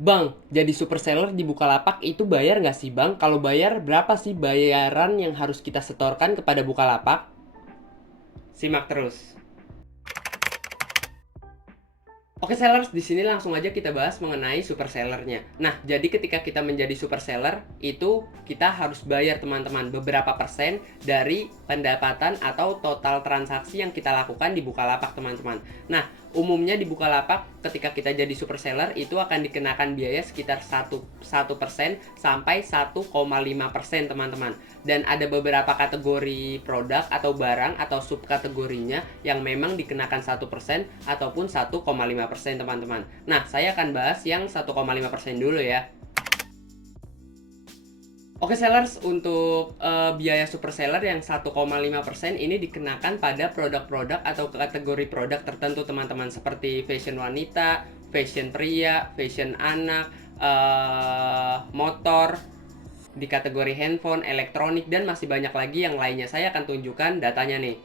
Bang, jadi super seller di Bukalapak itu bayar nggak sih bang? Kalau bayar, berapa sih bayaran yang harus kita setorkan kepada Bukalapak? Simak terus. Oke sellers, di sini langsung aja kita bahas mengenai super sellernya. Nah, jadi ketika kita menjadi super seller, itu kita harus bayar teman-teman beberapa persen dari pendapatan atau total transaksi yang kita lakukan di Bukalapak teman-teman. Nah, umumnya di Bukalapak ketika kita jadi super seller itu akan dikenakan biaya sekitar 1% sampai 1,5% teman-teman. Dan ada beberapa kategori produk atau barang atau subkategorinya yang memang dikenakan 1% ataupun 1,5% teman-teman. Nah, saya akan bahas yang 1,5% dulu ya. Oke sellers, untuk biaya super seller yang 1,5% ini dikenakan pada produk-produk atau kategori produk tertentu teman-teman, seperti fashion wanita, fashion pria, fashion anak, motor, di kategori handphone, elektronik, dan masih banyak lagi yang lainnya. Saya akan tunjukkan datanya nih.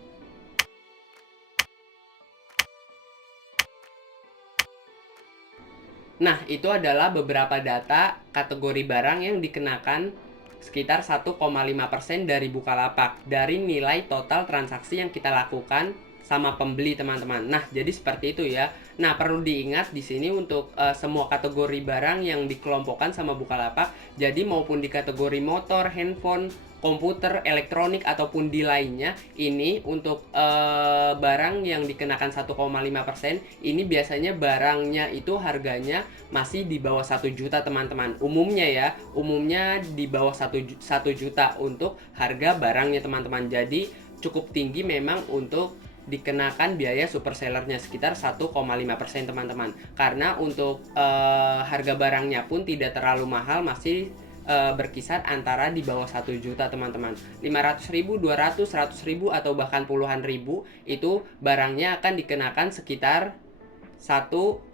Nah, itu adalah beberapa data kategori barang yang dikenakan sekitar 1,5% dari Bukalapak dari nilai total transaksi yang kita lakukan sama pembeli teman-teman. Nah, jadi seperti itu ya. Nah, perlu diingat di sini untuk semua kategori barang yang dikelompokkan sama Bukalapak. Jadi maupun di kategori motor, handphone, komputer, elektronik ataupun di lainnya, ini untuk barang yang dikenakan 1,5% ini biasanya barangnya itu harganya masih di bawah 1 juta teman-teman. Umumnya ya, umumnya di bawah 1 juta untuk harga barangnya teman-teman. Jadi cukup tinggi memang untuk dikenakan biaya super sellernya sekitar 1,5% teman-teman. Karena untuk harga barangnya pun tidak terlalu mahal, masih berkisar antara di bawah 1 juta teman-teman. 500.000, 200, 100.000 atau bahkan puluhan ribu itu barangnya akan dikenakan sekitar 1,5%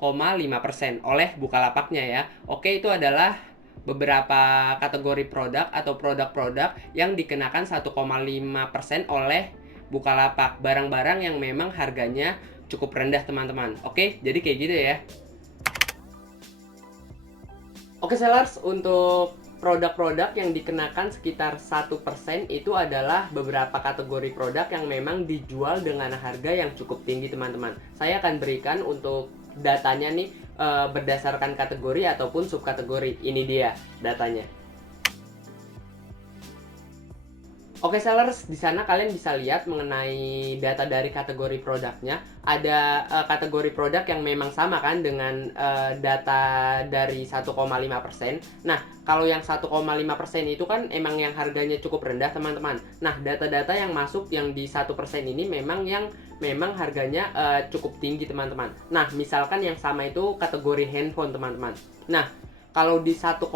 oleh Bukalapaknya ya. Oke, itu adalah beberapa kategori produk atau produk-produk yang dikenakan 1,5% oleh Bukalapak. Barang-barang yang memang harganya cukup rendah teman-teman. Oke, jadi kayak gitu ya. Oke sellers, untuk produk-produk yang dikenakan sekitar 1% itu adalah beberapa kategori produk yang memang dijual dengan harga yang cukup tinggi teman-teman. Saya akan berikan untuk datanya nih berdasarkan kategori ataupun subkategori. Ini dia datanya. Oke sellers, di sana kalian bisa lihat mengenai data dari kategori produknya. Ada kategori produk yang memang sama kan dengan data dari 1,5%. Nah, kalau yang 1,5% itu kan emang yang harganya cukup rendah teman-teman. Nah, data-data yang masuk yang di 1% ini memang yang memang harganya cukup tinggi teman-teman. Nah, misalkan yang sama itu kategori handphone teman-teman. Nah, kalau di 1,5%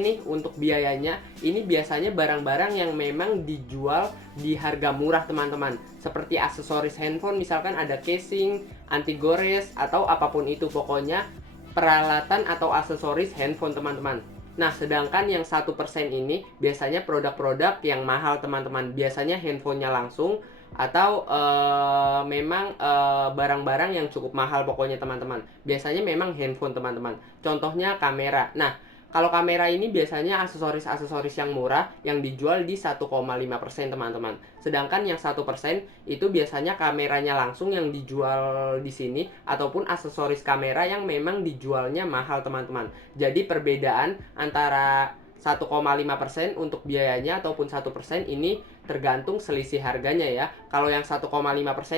nih untuk biayanya, ini biasanya barang-barang yang memang dijual di harga murah teman-teman. Seperti aksesoris handphone, misalkan ada casing, anti gores, atau apapun itu. Pokoknya peralatan atau aksesoris handphone teman-teman. Nah, sedangkan yang 1% ini biasanya produk-produk yang mahal teman-teman. Biasanya handphonenya langsung atau memang barang-barang yang cukup mahal pokoknya teman-teman. Biasanya memang handphone teman-teman. Contohnya kamera. Nah, kalau kamera ini biasanya aksesoris-aksesoris yang murah yang dijual di 1,5% teman-teman. Sedangkan yang 1% itu biasanya kameranya langsung yang dijual di sini ataupun aksesoris kamera yang memang dijualnya mahal teman-teman. Jadi perbedaan antara 1,5% untuk biayanya ataupun 1% ini tergantung selisih harganya ya. Kalau yang 1,5%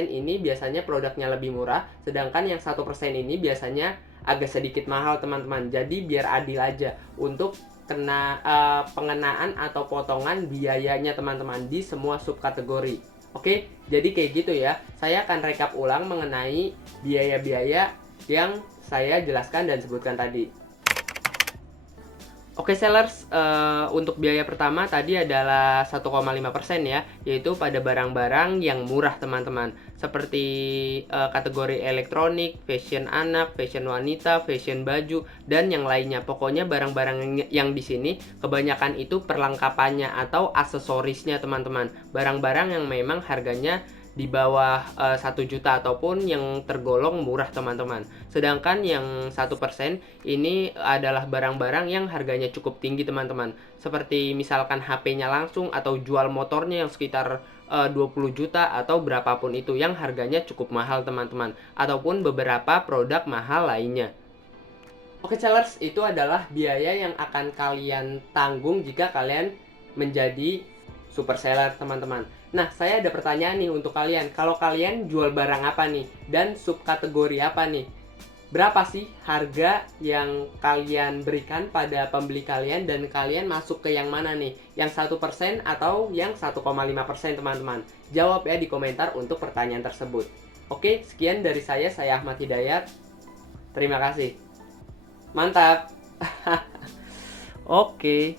ini biasanya produknya lebih murah, sedangkan yang 1% ini biasanya agak sedikit mahal teman-teman. Jadi biar adil aja untuk kena pengenaan atau potongan biayanya teman-teman di semua subkategori. Oke, jadi kayak gitu ya. Saya akan rekap ulang mengenai biaya-biaya yang saya jelaskan dan sebutkan tadi. Oke sellers, untuk biaya pertama tadi adalah 1,5% ya, yaitu pada barang-barang yang murah teman-teman. Seperti kategori elektronik, fashion anak, fashion wanita, fashion baju, dan yang lainnya. Pokoknya barang-barang yang di sini kebanyakan itu perlengkapannya atau aksesorisnya teman-teman. Barang-barang yang memang harganya di bawah 1 juta ataupun yang tergolong murah teman-teman. Sedangkan yang 1% ini adalah barang-barang yang harganya cukup tinggi teman-teman. Seperti misalkan HP-nya langsung atau jual motornya yang sekitar 20 juta atau berapapun itu yang harganya cukup mahal teman-teman. Ataupun beberapa produk mahal lainnya. Oke sellers, itu adalah biaya yang akan kalian tanggung jika kalian menjadi super seller teman-teman. Nah, saya ada pertanyaan nih untuk kalian. Kalau kalian jual barang apa nih? Dan subkategori apa nih? Berapa sih harga yang kalian berikan pada pembeli kalian dan kalian masuk ke yang mana nih? Yang 1% atau yang 1,5% teman-teman? Jawab ya di komentar untuk pertanyaan tersebut. Oke, sekian dari saya Ahmad Hidayat. Terima kasih. Mantap. Oke.